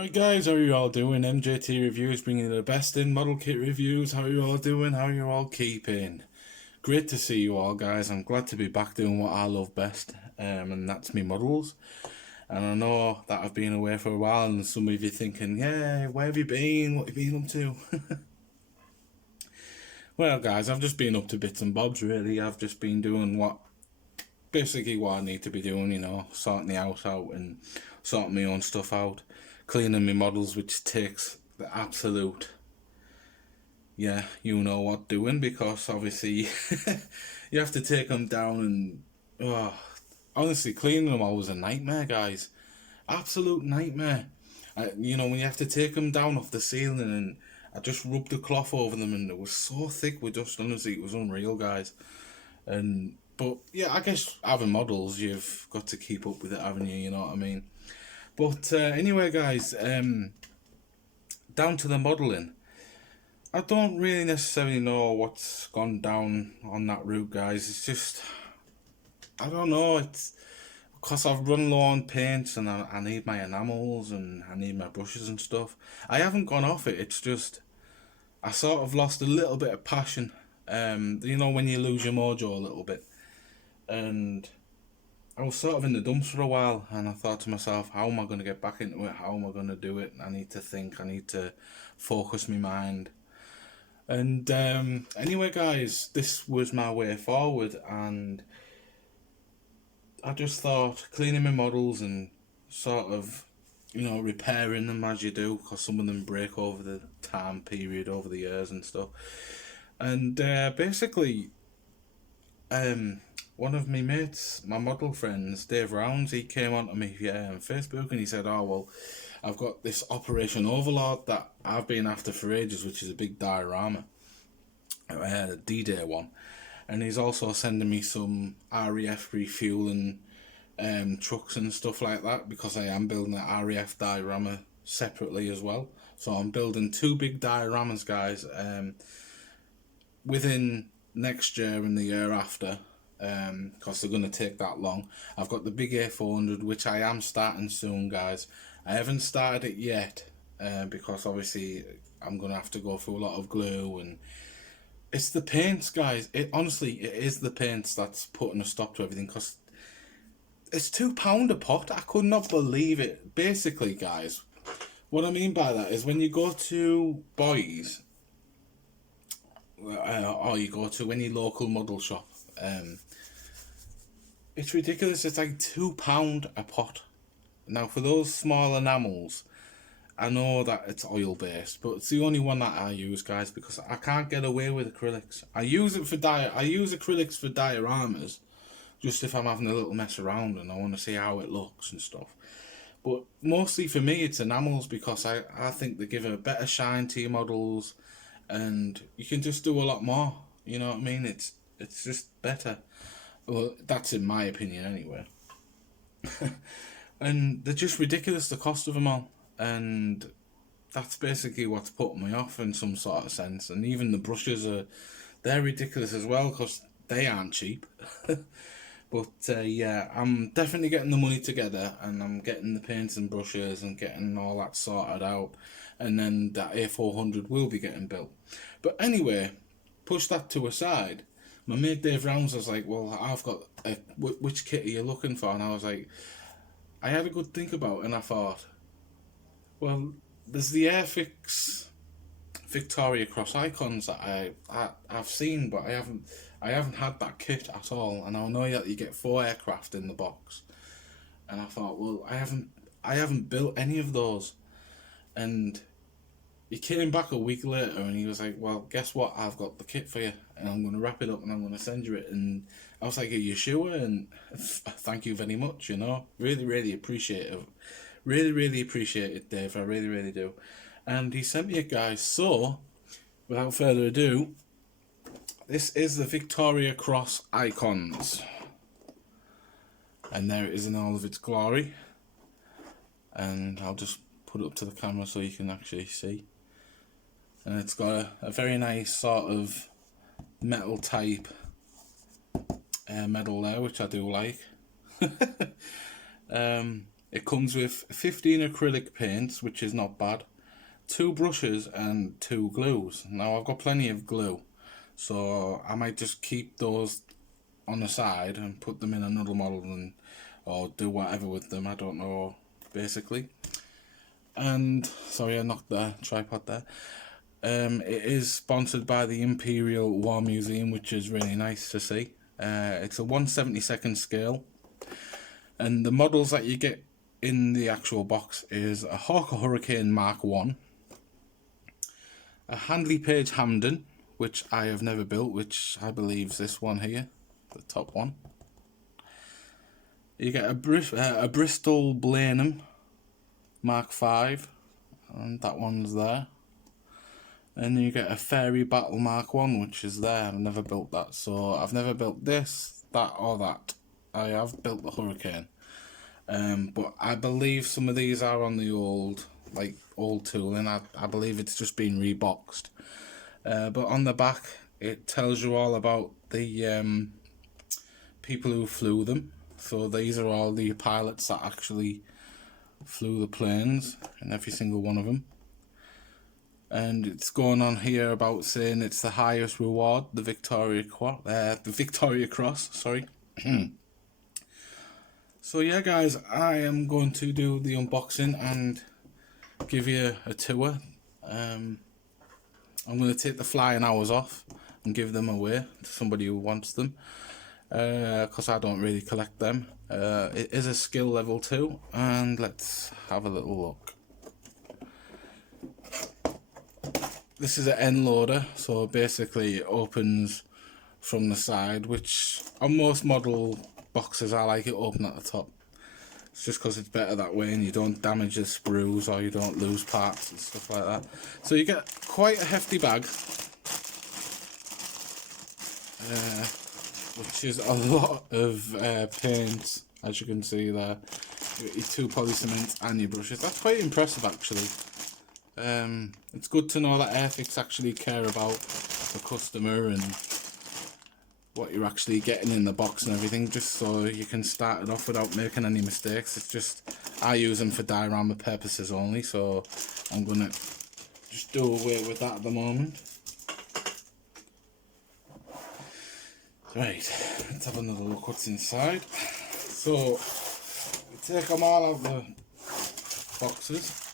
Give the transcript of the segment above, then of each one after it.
Right guys, how are you all doing? MJT Reviews bringing you the best in model kit reviews. How are you all doing? How are you all keeping? Great to see you all guys. I'm glad to be back doing what I love best, and that's me models. And I know that I've been away for a while and some of you thinking, yeah, where have you been? What have you been up to? Well guys, I've just been up to bits and bobs really. I've just been doing basically what I need to be doing, you know, sorting the house out and sorting my own stuff out, cleaning my models, which takes the absolute, yeah, you know what doing, because obviously you have to take them down and, honestly, cleaning them all was a nightmare, guys. Absolute nightmare. You know, when you have to take them down off the ceiling, and I just rubbed a cloth over them and it was so thick with dust, honestly, it was unreal, guys. But yeah, I guess having models, you've got to keep up with it, haven't you? You know what I mean? But anyway, guys, down to the modelling. I don't really necessarily know what's gone down on that route, guys. It's just, I don't know. It's because I've run low on paints and I need my enamels and I need my brushes and stuff. I haven't gone off it. It's just, I sort of lost a little bit of passion. You know, when you lose your mojo a little bit. And I was sort of in the dumps for a while, and I thought to myself, how am I going to get back into it? How am I going to do it? I need to think, I need to focus my mind. And anyway guys, this was my way forward, and I just thought cleaning my models and sort of, you know, repairing them as you do, because some of them break over the time period, over the years and stuff. And basically, one of my mates, my model friends, Dave Rounds, he came onto me on Facebook and he said, oh well, I've got this Operation Overlord that I've been after for ages, which is a big diorama, D-Day one, and he's also sending me some REF refueling trucks and stuff like that, because I am building an REF diorama separately as well. So I'm building two big dioramas, guys, within next year and the year after, because they're going to take that long. I've got the big A400, which I am starting soon, guys. I haven't started it yet, because obviously I'm going to have to go through a lot of glue, and it's the paints, guys. Honestly, it is the paints that's putting a stop to everything, because it's £2 a pot. I could not believe it. Basically, guys, what I mean by that is when you go to Boys, or you go to any local model shop, it's ridiculous. It's like £2 a pot. Now for those small enamels, I know that it's oil based, but it's the only one that I use, guys, because I can't get away with acrylics. I use acrylics for dioramas, just if I'm having a little mess around and I want to see how it looks and stuff. But mostly for me, it's enamels, because I think they give a better shine to your models, and you can just do a lot more. You know what I mean? It's just better. Well, that's in my opinion anyway. And they're just ridiculous, the cost of them all. And that's basically what's putting me off in some sort of sense. And even the brushes they're ridiculous as well, because they aren't cheap. But yeah, I'm definitely getting the money together, and I'm getting the paints and brushes and getting all that sorted out, and then that A400 will be getting built. But anyway, push that to a side. My mate Dave Rounds was like, well, I've got which kit are you looking for? And I was like, I had a good think about it, and I thought, well, there's the Airfix Victoria Cross icons that I've seen, but I haven't had that kit at all. And I know that you get 4 aircraft in the box, and I thought, well, I haven't built any of those. And he came back a week later and he was like, well, guess what, I've got the kit for you, and I'm going to wrap it up and I'm going to send you it. And I was like, are you sure? And thank you very much, you know, really appreciate it. Really appreciate it, Dave. I really do. And he sent me it, guys. So without further ado, this is the Victoria Cross icons, and there it is in all of its glory. And I'll just put it up to the camera so you can actually see. And it's got a very nice sort of metal type medal there, which I do like. It comes with 15 acrylic paints, which is not bad, 2 brushes and 2 glues. Now I've got plenty of glue, so I might just keep those on the side and put them in another model and or do whatever with them, I don't know, basically. And sorry, I knocked the tripod there. It is sponsored by the Imperial War Museum, which is really nice to see. It's a 1/72nd scale, and the models that you get in the actual box is a Hawker Hurricane Mark 1, a Handley Page Hampden, which I have never built, which I believe is this one here, the top one. You get a Bristol Blenheim Mark 5, and that one's there. And you get a Fairey Battle Mark 1, which is there. I've never built that, so I've never built this, that or that. I have built the Hurricane. But I believe some of these are on the old tooling. I believe it's just been reboxed. But on the back, it tells you all about the people who flew them. So these are all the pilots that actually flew the planes, and every single one of them. And it's going on here about saying it's the highest reward, the Victoria Cross. Sorry. So yeah, guys, I am going to do the unboxing and give you a tour. I'm going to take the flying hours off and give them away to somebody who wants them, because I don't really collect them. It is a skill level 2, and let's have a little look. This is an end loader, so basically it opens from the side, which on most model boxes I like it open at the top. It's just because it's better that way and you don't damage the sprues or you don't lose parts and stuff like that. So you get quite a hefty bag, which is a lot of paint, as you can see there. You get your 2 poly cements and your brushes. That's quite impressive, actually. It's good to know that Airfix actually care about the customer and what you're actually getting in the box and everything, just so you can start it off without making any mistakes. It's just, I use them for diorama purposes only, so I'm gonna just do away with that at the moment. Right, let's have another look what's inside. So, we take them all out of the boxes.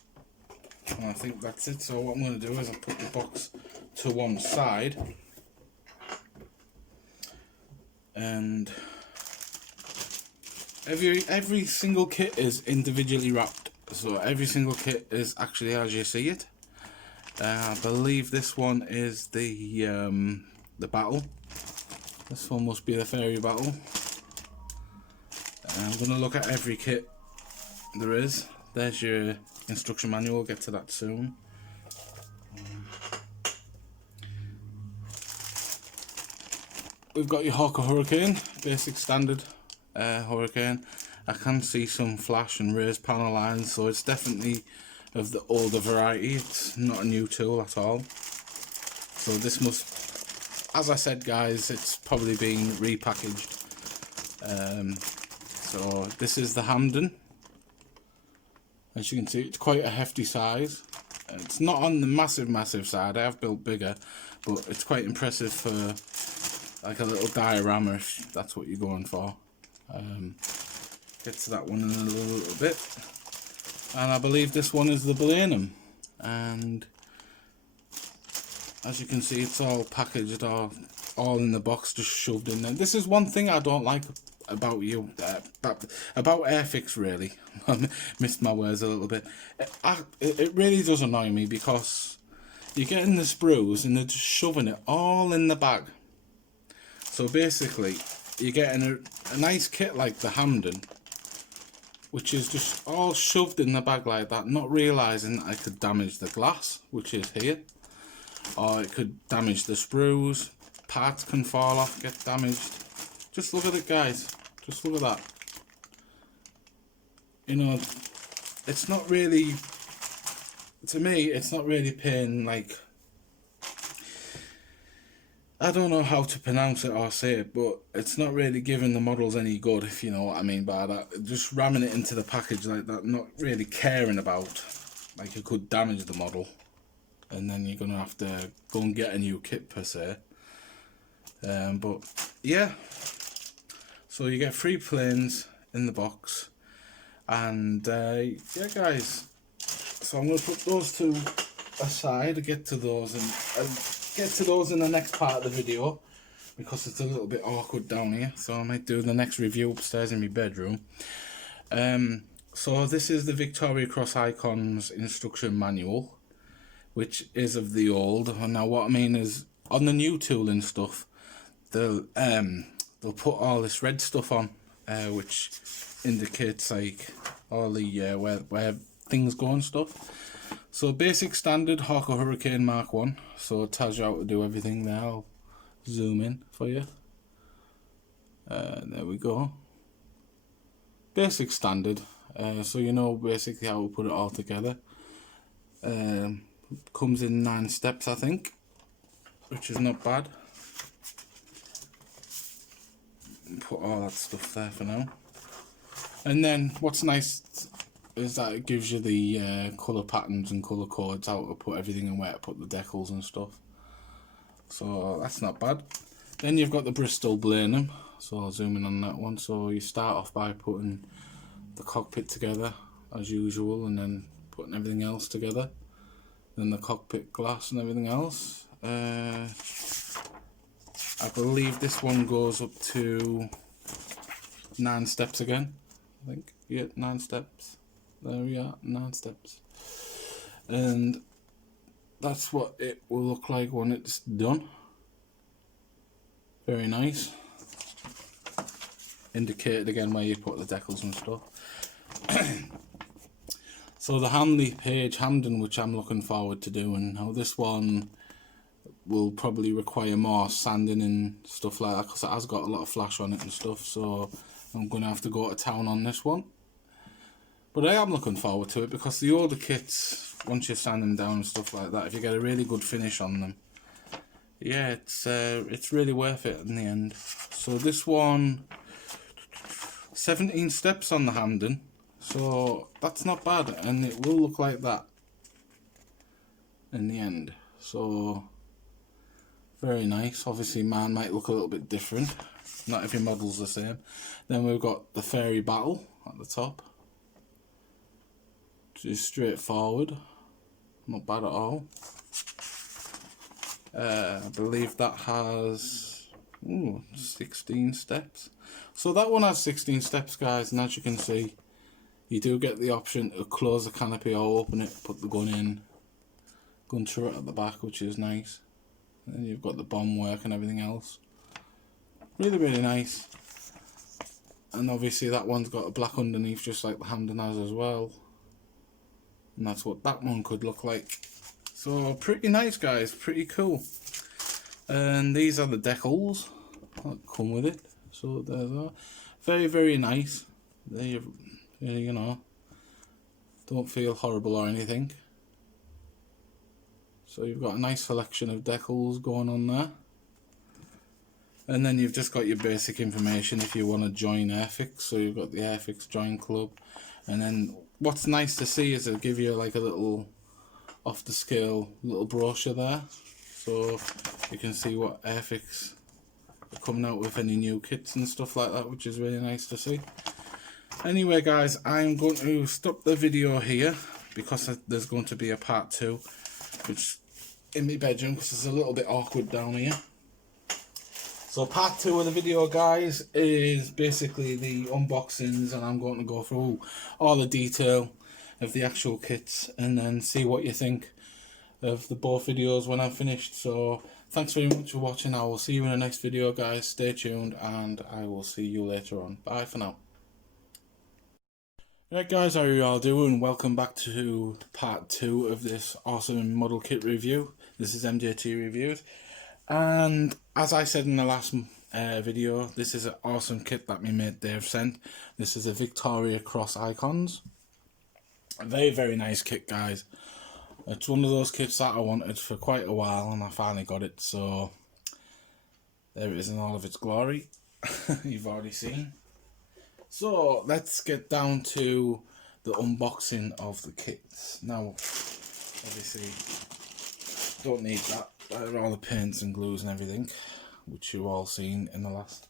And I think that's it. So what I'm going to do is I'll put the box to one side, and every single kit is individually wrapped. So every single kit is actually as you see it. I believe this one is the battle. This one must be the Fairey battle. I'm going to look at every kit there is. There's your instruction manual, we'll get to that soon. We've got your Hawker Hurricane, basic standard Hurricane. I can see some flash and raised panel lines, so it's definitely of the older variety. It's not a new tool at all. So this must, as I said guys, it's probably been repackaged. So this is the Hampden. As you can see, it's quite a hefty size. It's not on the massive side. I have built bigger, but it's quite impressive for like a little diorama if that's what you're going for. Get to that one in a little bit. And I believe this one is the Blenheim. And as you can see, it's all packaged, all in the box, just shoved in there. This is one thing I don't like about about Airfix, really. I missed my words a little bit. It really does annoy me, because you're getting the sprues and they're just shoving it all in the bag. So basically you're getting a nice kit like the Hampden, which is just all shoved in the bag like that, not realising that I could damage the glass, which is here, or it could damage the sprues, parts can fall off, get damaged. Just look at it guys, just look at that. You know, it's not really, to me, it's not really paying like, I don't know how to pronounce it or say it, but it's not really giving the models any good, if you know what I mean by that. Just ramming it into the package like that, not really caring about, like it could damage the model. And then you're going to have to go and get a new kit per se. But yeah, so you get 3 planes in the box. And yeah guys, so I'm going to put those 2 aside, get to those in the next part of the video, because it's a little bit awkward down here. So I might do the next review upstairs in my bedroom. So this is the Victoria Cross Icons instruction manual, which is of the old. And now what I mean is, on the new tooling stuff, they'll put all this red stuff on, which indicates like all the where things go and stuff. So basic standard Hawker Hurricane Mark 1. So it tells you how to do everything there. I'll zoom in for you. There we go. Basic standard. So you know basically how to put it all together. Comes in 9 steps, I think, which is not bad. Put all that stuff there for now. And then what's nice is that it gives you the colour patterns and colour codes, how to put everything and where to put the decals and stuff. So that's not bad. Then you've got the Bristol Blenheim, so I'll zoom in on that one. So you start off by putting the cockpit together as usual, and then putting everything else together. Then the cockpit glass and everything else. I believe this one goes up to 9 steps again. I think, yeah, 9 steps. There we are, 9 steps. And that's what it will look like when it's done. Very nice. Indicated again where you put the decals and stuff. So the Handley page, Hampden, which I'm looking forward to doing. Now this one will probably require more sanding and stuff like that, because it has got a lot of flash on it and stuff. So I'm going to have to go to town on this one. But I am looking forward to it, because the older kits, once you sand them down and stuff like that, if you get a really good finish on them, yeah, it's really worth it in the end. So this one, 17 steps on the Hampden, so that's not bad, and it will look like that in the end. So very nice. Obviously mine might look a little bit different, not every model's the same. Then we've got the Fairey battle at the top. Just straightforward, not bad at all. I believe that has 16 steps. So that one has 16 steps, guys, and as you can see, you do get the option to close the canopy or open it, put the gun in, gun turret at the back, which is nice. And then you've got the bomb work and everything else. Really, really nice. And obviously that one's got a black underneath, just like the Hampden has as well. And that's what that one could look like. So pretty nice, guys, pretty cool. And these are the decals that come with it. So there's that. Very, very nice. They, you know, don't feel horrible or anything. So you've got a nice selection of decals going on there. And then you've just got your basic information if you want to join Airfix. So you've got the Airfix Join Club. And then what's nice to see is it'll give you like a little off the scale little brochure there. So you can see what Airfix are coming out with, any new kits and stuff like that, which is really nice to see. Anyway guys, I'm going to stop the video here, because there's going to be a part 2, which in my bedroom, because it's a little bit awkward down here. So part 2 of the video, guys, is basically the unboxings, and I'm going to go through all the detail of the actual kits and then see what you think of the both videos when I'm finished. So thanks very much for watching. I will see you in the next video, guys. Stay tuned, and I will see you later on. Bye for now. Right guys, how are you all doing? Welcome back to part 2 of this awesome model kit review. This is MJT Reviews. And as I said in the last video, this is an awesome kit that my mate Dave sent. This is a Victoria Cross Icons. A very, very nice kit, guys. It's one of those kits that I wanted for quite a while, and I finally got it. So There it is in all of its glory. You've already seen. So let's get down to the unboxing of the kits. Now, obviously, don't need that. There are all the paints and glues and everything, which you've all seen in the last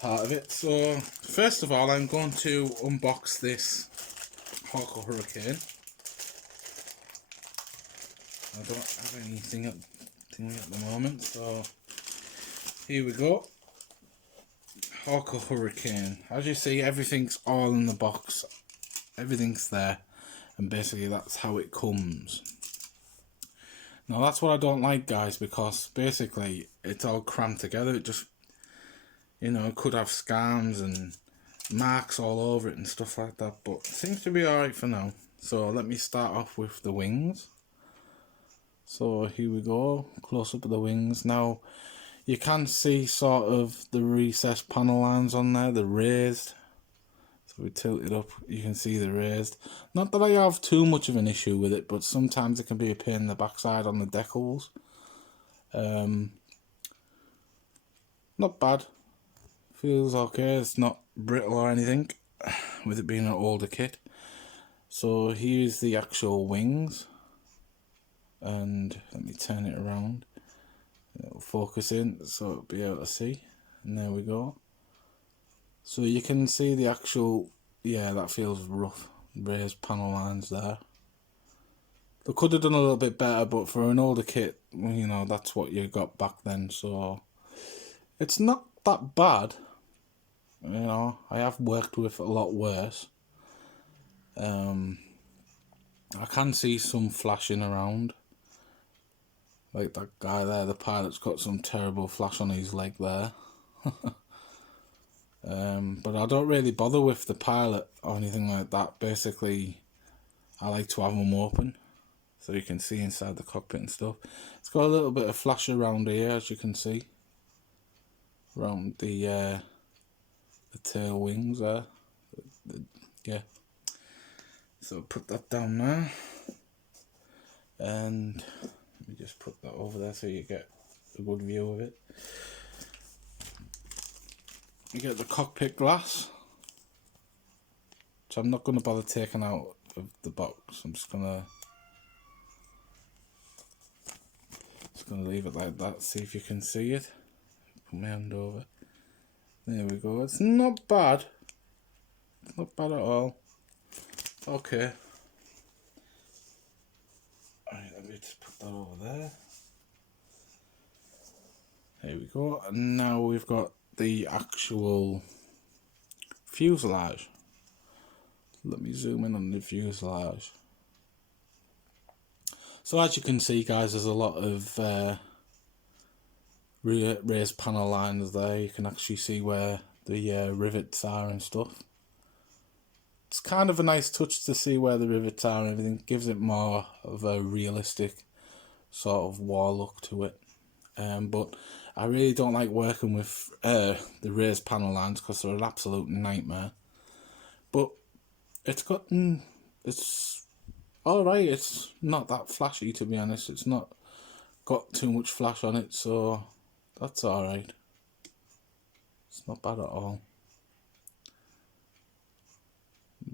part of it. So first of all, I'm going to unbox this Hawker Hurricane. I don't have anything at the moment, so here we go. Hawker Hurricane. As you see, everything's all in the box. Everything's there, and basically that's how it comes. Now that's what I don't like, guys, because basically it's all crammed together. It just, you know, it could have scams and marks all over it and stuff like that, but it seems to be alright for now. So let me start off with the wings. So here we go, close up of the wings. Now you can see sort of the recessed panel lines on there, the raised. So we tilt it up, you can see the raised. Not that I have too much of an issue with it, but sometimes it can be a pain in the backside on the decals. Not bad. Feels okay, it's not brittle or anything, with it being an older kit. So here's the actual wings. And let me turn it around. It'll focus in so it'll be able to see. And there we go. So you can see the actual, yeah, that feels rough. Raised panel lines there. They could have done a little bit better, but for an older kit, you know, that's what you got back then. So it's not that bad. You know, I have worked with a lot worse. I can see some flashing around. Like that guy there, the pilot's got some terrible flash on his leg there. But I don't really bother with the pilot or anything like that. Basically, I like to have them open so you can see inside the cockpit and stuff. It's got a little bit of flash around here, as you can see. Around the tail wings there. Yeah. So put that down there. And let me just put that over there so you get a good view of it. You get the cockpit glass, which I'm not going to bother taking out of the box. I'm just going to leave it like that, see if you can see it. Put my hand over. There we go. It's not bad. It's not bad at all. Okay. Alright, let me just put that over there. There we go. And now we've got the actual fuselage. Let me zoom in on the fuselage. So as you can see, guys, there's a lot of raised panel lines there. You can actually see where the rivets are and stuff. It's kind of a nice touch to see where the rivets are and everything. Gives it more of a realistic sort of war look to it. But I really don't like working with the raised panel lines because they're an absolute nightmare. But it's alright. It's not that flashy, to be honest. It's not got too much flash on it, so that's alright. It's not bad at all.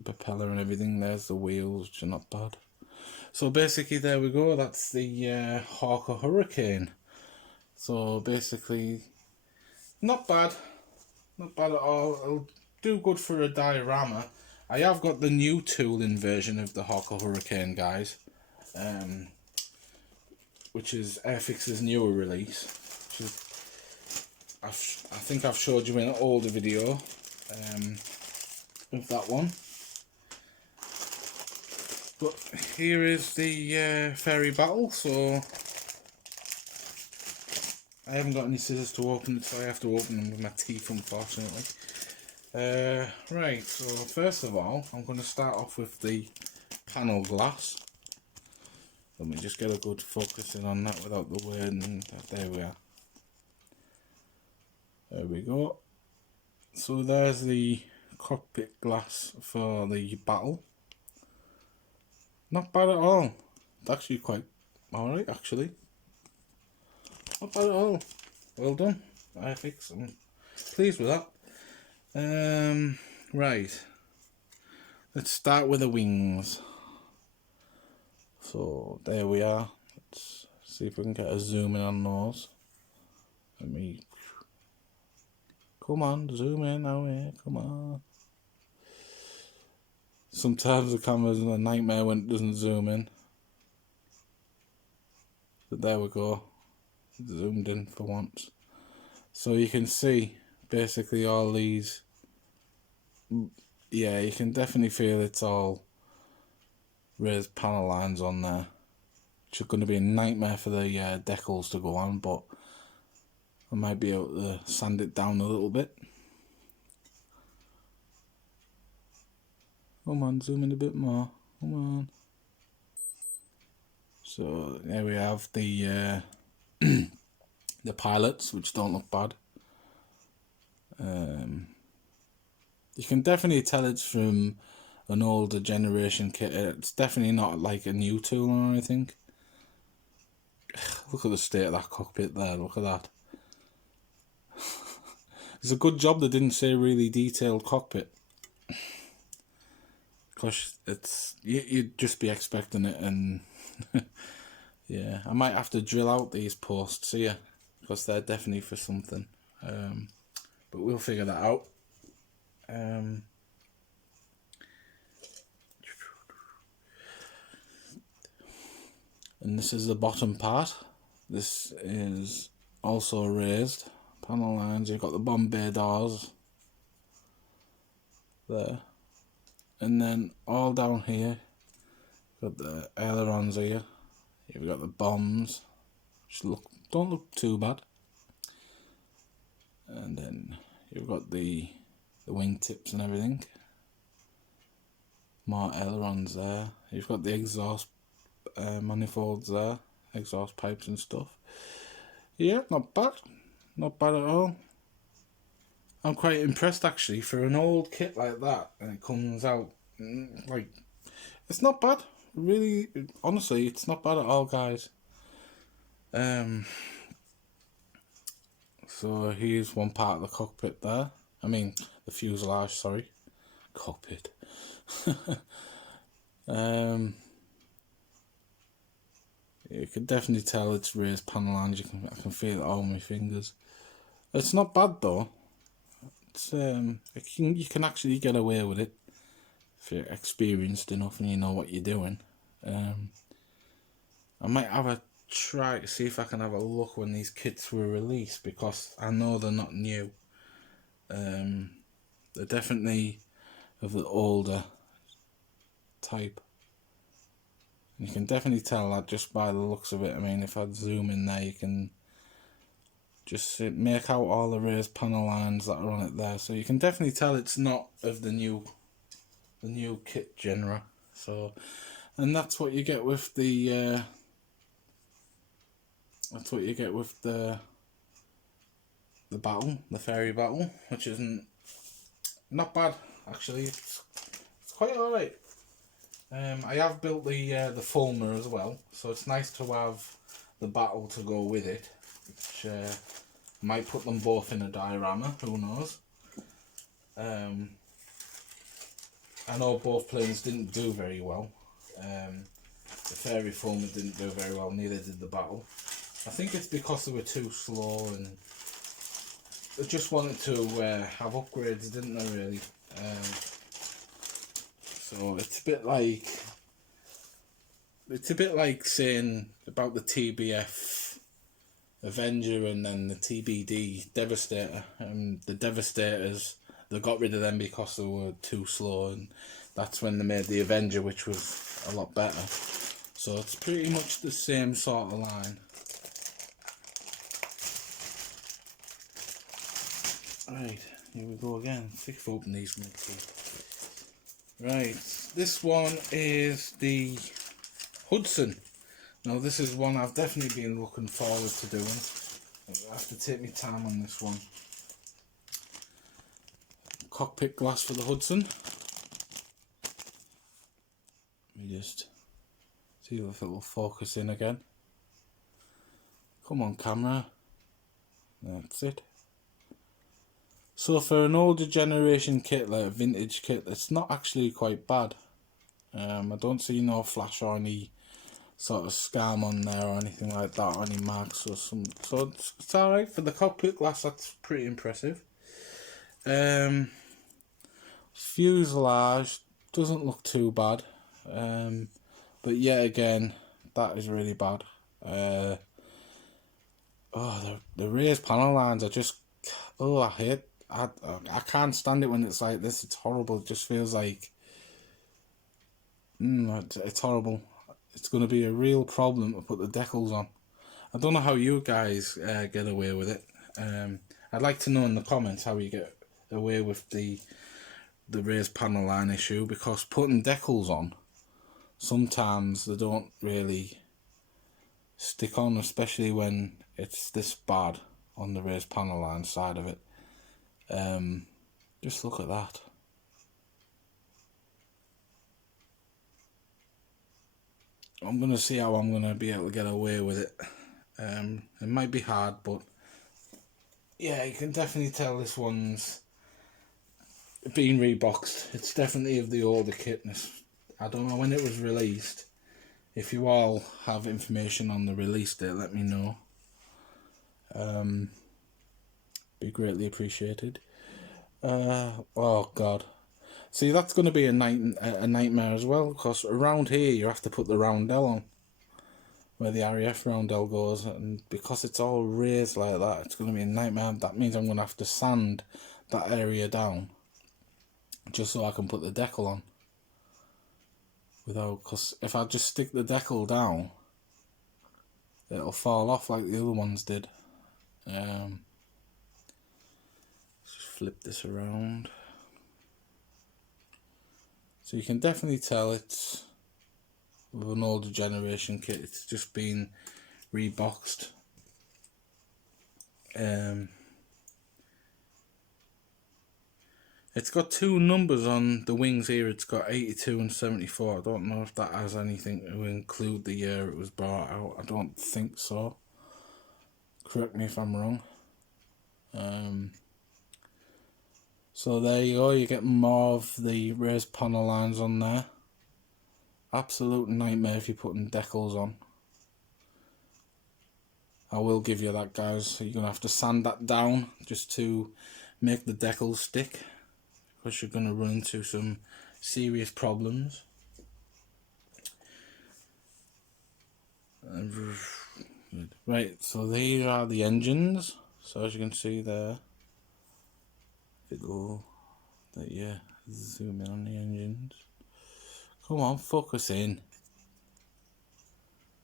Propeller and everything, there's the wheels, which are not bad. So basically there we go, that's the Hawker Hurricane. So basically, not bad at all. It'll do good for a diorama. I have got the new tooling version of the Hawker Hurricane, guys, which is Airfix's newer release, which is, I think I've showed you in an older video of that one. But here is the Fairey battle, so I haven't got any scissors to open it, so I have to open them with my teeth, unfortunately. Right, so first of all, I'm going to start off with the panel glass. Let me just get a good focus in on that without the wording. There we are. There we go. So there's the cockpit glass for the battle. Not bad at all. It's actually quite alright, actually. Not bad at all. well done, Airfix. I'm pleased with that. Right, let's start with the wings. So there we are. Let's see if we can get a zoom in on those. Let me. Come on, zoom in now here. Come on. Sometimes the camera's a nightmare when it doesn't zoom in. But there we go. It zoomed in for once. So you can see basically all these. Yeah, you can definitely feel it's all raised panel lines on there. Which are going to be a nightmare for the decals to go on, but I might be able to sand it down a little bit. Come on, zoom in a bit more. Come on. So there we have the the pilots, which don't look bad. You can definitely tell it's from an older generation kit. It's definitely not like a new tool or anything. Look at the state of that cockpit there. Look at that. It's a good job they didn't say really detailed cockpit. Because it's you'd just be expecting it, and yeah, I might have to drill out these posts here because they're definitely for something. But we'll figure that out. And this is the bottom part. This is also raised panel lines. You've got the Bombay doors there. And then all down here, got the ailerons here. You've got the bombs, which don't look too bad. And then you've got the wingtips and everything. More ailerons there. You've got the exhaust manifolds there, exhaust pipes and stuff. Yeah, not bad. Not bad at all. I'm quite impressed actually for an old kit like that, and it comes out like it's not bad. Really, honestly, it's not bad at all, guys. So here's one part of the cockpit there. I mean the fuselage, sorry, cockpit. You can definitely tell it's raised panel lines. I can feel it all on my fingers. It's not bad though. It's you can actually get away with it if you're experienced enough and you know what you're doing. I might have a try to see if I can have a look when these kits were released, because I know they're not new. They're definitely of the older type. You can definitely tell that just by the looks of it. I mean, if I zoom in there, you can just make out all the raised panel lines that are on it there. So you can definitely tell it's not of the new kit genre. So, and that's what you get with the battle, the Fairey battle, which isn't not bad actually. It's quite alright. I have built the Fulmer as well, so it's nice to have the battle to go with it. Which might put them both in a diorama, who knows. I know both planes didn't do very well. The Fairey Fulmer didn't do very well, neither did the battle. I think it's because they were too slow and they just wanted to have upgrades, didn't they, really? So it's a bit like saying about the TBF Avenger and then the TBD Devastator. The Devastators, they got rid of them because they were too slow, and that's when they made the Avenger, which was a lot better. So it's pretty much the same sort of line. Right, here we go again. Thick open these ones. Right, this one is the Hudson. Now this is one I've definitely been looking forward to doing. I have to take my time on this one. Cockpit glass for the Hudson. Let me just see if it will focus in again. Come on, camera. That's it. So for an older generation kit, like a vintage kit, it's not actually quite bad. I don't see no flash or any sort of scam on there or anything like that, or any marks or some. So it's alright for the cockpit glass. That's pretty impressive. Fuselage doesn't look too bad, but yet again, that is really bad. The raised panel lines are just, I hate. I can't stand it when it's like this. It's horrible. It just feels like, it's horrible. It's going to be a real problem to put the decals on. I don't know how you guys get away with it. I'd like to know in the comments how you get away with the raised panel line issue, because putting decals on, sometimes they don't really stick on, especially when it's this bad on the raised panel line side of it. Just look at that. I'm going to see how I'm going to be able to get away with it. It might be hard, but yeah, you can definitely tell this one's been reboxed. It's definitely of the older kitness. I don't know when it was released. If you all have information on the release date, let me know. Be greatly appreciated. Oh god. See, that's going to be a nightmare as well, because around here you have to put the roundel on, where the RAF roundel goes, and because it's all raised like that, it's going to be a nightmare. That means I'm going to have to sand that area down, just so I can put the decal on. Because if I just stick the decal down, it'll fall off like the other ones did. Just flip this around. So you can definitely tell it's with an older generation kit. It's just been reboxed. It's got two numbers on the wings here. It's got 82 and 74. I don't know if that has anything to include the year it was brought out. I don't think so. Correct me if I'm wrong. So there you go, you get more of the raised panel lines on there. Absolute nightmare if you're putting decals on. I will give you that, guys. So you're going to have to sand that down just to make the decals stick, because you're going to run into some serious problems. Right, so these are the engines. So as you can see there, yeah, zoom in on the engines. Come on, focus in.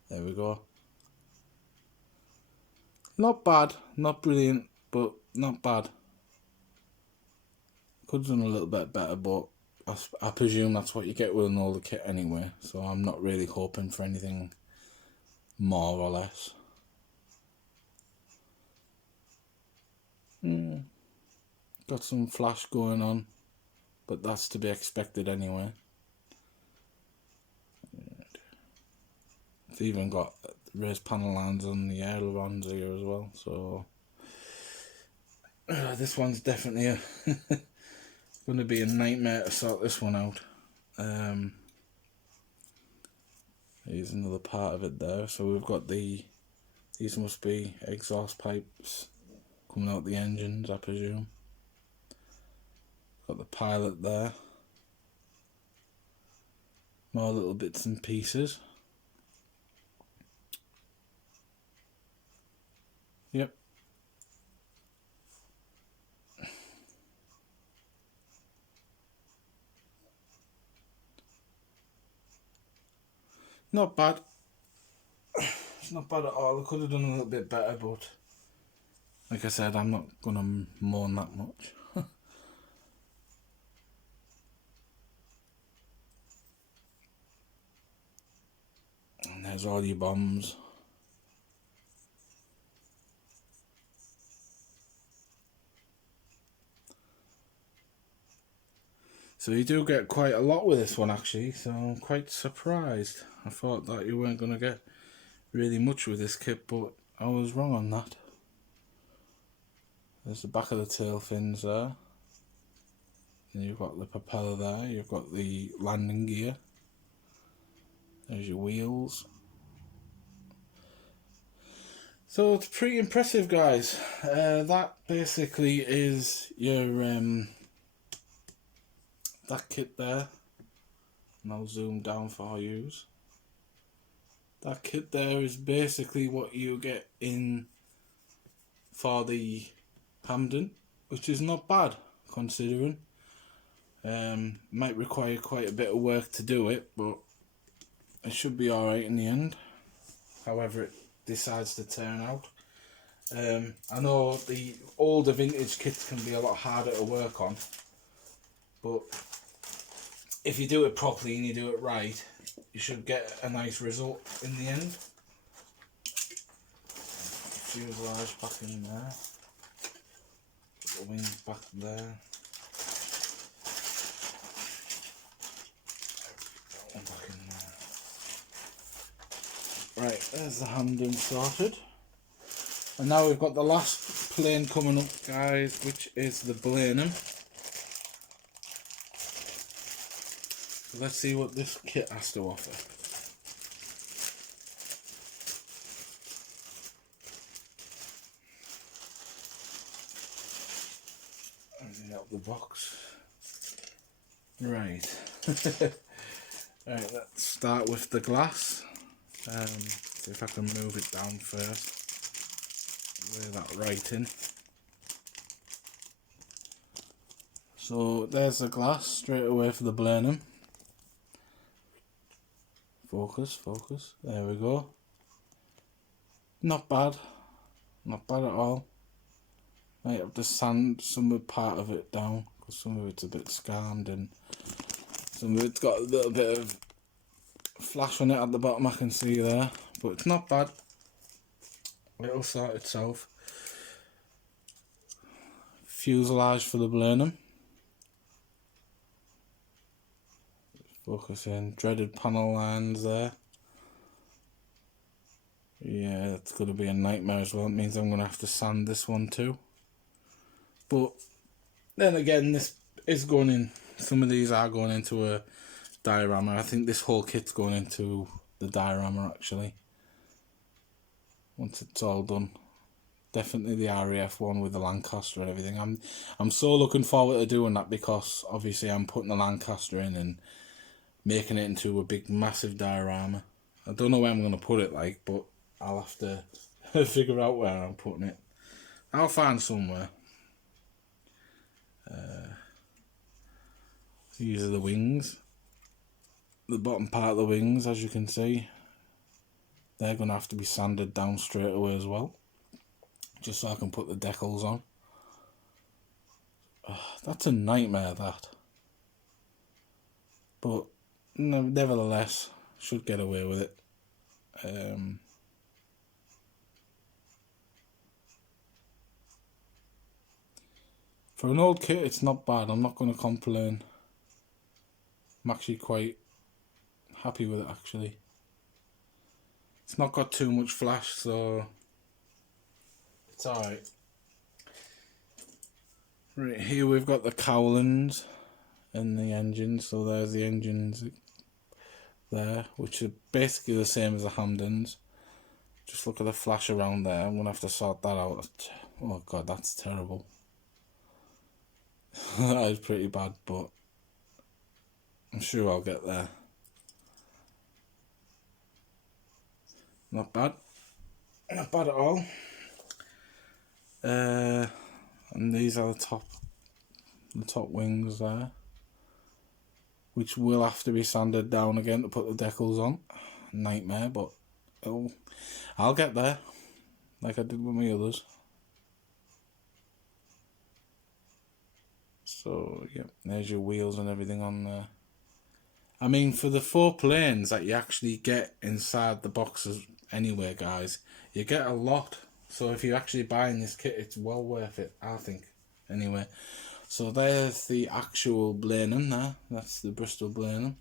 There we go. Not bad, not brilliant, but not bad. Could have done a little bit better, but I presume that's what you get with an older kit anyway, so I'm not really hoping for anything more or less. Got some flash going on, but that's to be expected anyway. It's even got raised panel lines on the ailerons here as well, so this one's definitely going to be a nightmare to sort this one out. Here's another part of it there. So we've got these must be exhaust pipes coming out the engines, I presume. Got the pilot there. More little bits and pieces. Yep. Not bad. It's not bad at all. I could have done a little bit better, but like I said, I'm not going to moan that much. And there's all your bombs. So you do get quite a lot with this one actually, so I'm quite surprised. I thought that you weren't going to get really much with this kit, but I was wrong on that. There's the back of the tail fins there. And you've got the propeller there, you've got the landing gear. There's your wheels. So it's pretty impressive, guys. That basically is your that kit there. And I'll zoom down for you. That kit there is basically what you get in for the Hampden, which is not bad considering. Might require quite a bit of work to do it, but it should be alright in the end, however it decides to turn out. I know the older vintage kits can be a lot harder to work on, but if you do it properly and you do it right, you should get a nice result in the end. Fuselage back in there, put the wings back there. Back in there. Right, there's the Handley sorted. And now we've got the last plane coming up, guys, which is the Blenheim. So let's see what this kit has to offer. Everything out the box. Right. Right, let's start with the glass. See if I can move it down first. Lay that right in. So there's the glass straight away for the Blenheim. Focus, focus. There we go. Not bad. Not bad at all. Might have to sand some of part of it down because some of it's a bit scanned and some of it's got a little bit of flash on it at the bottom, I can see there, but it's not bad. It'll sort itself. Fuselage for the Blenheim. Focus in. Dredded panel lines there. Yeah, that's going to be a nightmare as well. It means I'm going to have to sand this one too. But then again, this is going in. Some of these are going into a diorama. I think this whole kit's going into the diorama actually. Once it's all done. Definitely the RAF one with the Lancaster and everything. I'm so looking forward to doing that because obviously I'm putting the Lancaster in and making it into a big massive diorama. I don't know where I'm going to put it like, but I'll have to figure out where I'm putting it. I'll find somewhere. These are the wings. The bottom part of the wings, as you can see, they're going to have to be sanded down straight away as well, just so I can put the deacals on. That's a nightmare, that. But nevertheless, should get away with it. For an old kit, it's not bad. I'm not going to complain. I'm actually quite happy with it, actually. It's not got too much flash, so it's alright. Right, here we've got the cowlings and the engines. So there's the engines there, which are basically the same as the Hampdens. Just look at the flash around there. I'm going to have to sort that out. Oh god, that's terrible. That is pretty bad, but I'm sure I'll get there. Not bad. Not bad at all. And these are the top wings there, which will have to be sanded down again to put the decals on. Nightmare, but I'll get there, like I did with my others. So yeah, there's your wheels and everything on there. I mean, for the 4 planes that you actually get inside the boxes anyway, guys, you get a lot. So if you're actually buying this kit, it's well worth it, I think. Anyway, so there's the actual Blenheim there. That's the Bristol Blenheim.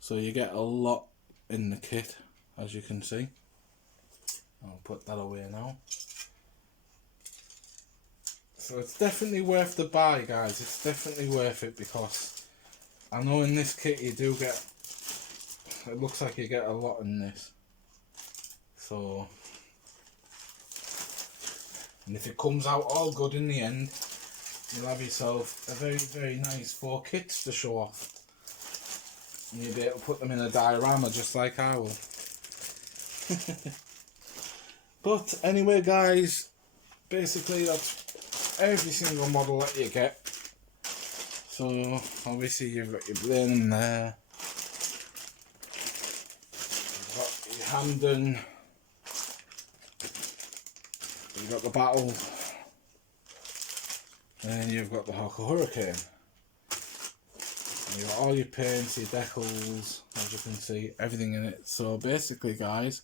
So you get a lot in the kit, as you can see. I'll put that away now. So it's definitely worth the buy, guys. It's definitely worth it, because I know in this kit you do get, it looks like you get a lot in this. So, and if it comes out all good in the end, you'll have yourself a very, very nice 4 kits to show off. And you'll be able to put them in a diorama just like I will. But anyway, guys, basically that's every single model that you get. So obviously you've got your Blenheim there, you've got your Hampden, you've got the Battle, and then you've got the Hurricane. And you've got all your paints, your decals, as you can see, everything in it. So basically, guys,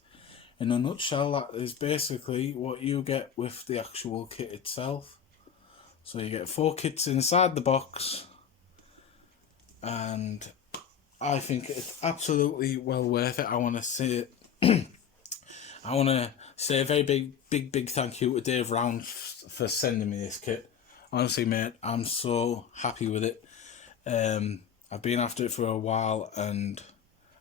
in a nutshell, that is basically what you get with the actual kit itself. So you get 4 kits inside the box, and I think it's absolutely well worth it. I want to say I want to say a very big thank you to Dave Round for sending me this kit. Honestly, mate, I'm so happy with it. I've been after it for a while, and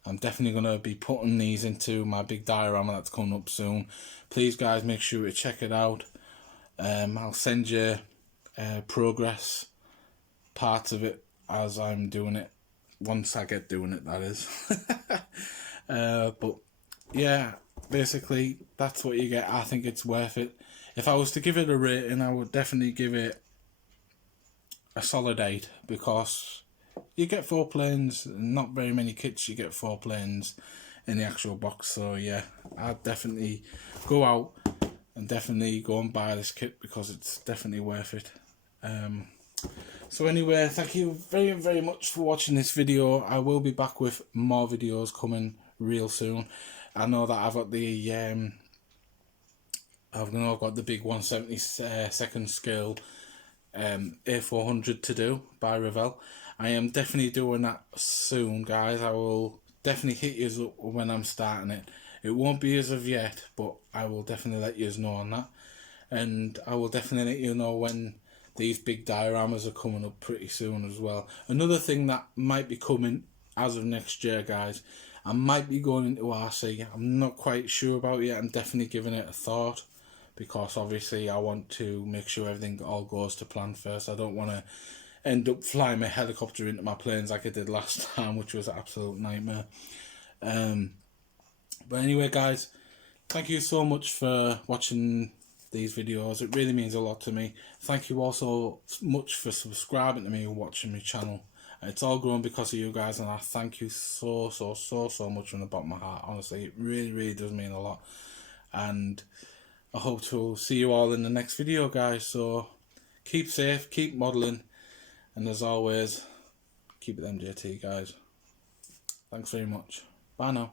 I'm definitely going to be putting these into my big diorama that's coming up soon. Please, guys, make sure to check it out. I'll send you progress parts of it as I'm doing it, once I get doing it, that is. But yeah, basically that's what you get. I think it's worth it. If I was to give it a rating, I would definitely give it a solid 8, because you get 4 planes, not very many kits you get 4 planes in the actual box. So yeah, I'd definitely go out and definitely go and buy this kit, because it's definitely worth it. So anyway, thank you very much for watching this video. I will be back with more videos coming real soon. I know that I've got the I've got the big 1/72 scale A400 to do by Revell. I am definitely doing that soon, guys. I will definitely hit you up when I'm starting it. It won't be as of yet, but I will definitely let you know on that. And I will definitely let you know when these big dioramas are coming up pretty soon as well. Another thing that might be coming as of next year, guys, I might be going into RC. I'm not quite sure about it yet. I'm definitely giving it a thought, because obviously I want to make sure everything all goes to plan first. I don't want to end up flying my helicopter into my planes like I did last time, which was an absolute nightmare. But anyway, guys, thank you so much for watching these videos. It really means a lot to me. Thank you also much for subscribing to me and watching my channel. It's all grown because of you guys, and I thank you so much from the bottom of my heart. Honestly, it really does mean a lot. And I hope to see you all in the next video, guys. So keep safe, keep modelling, and as always, keep it MJT, guys. Thanks very much. Bye now.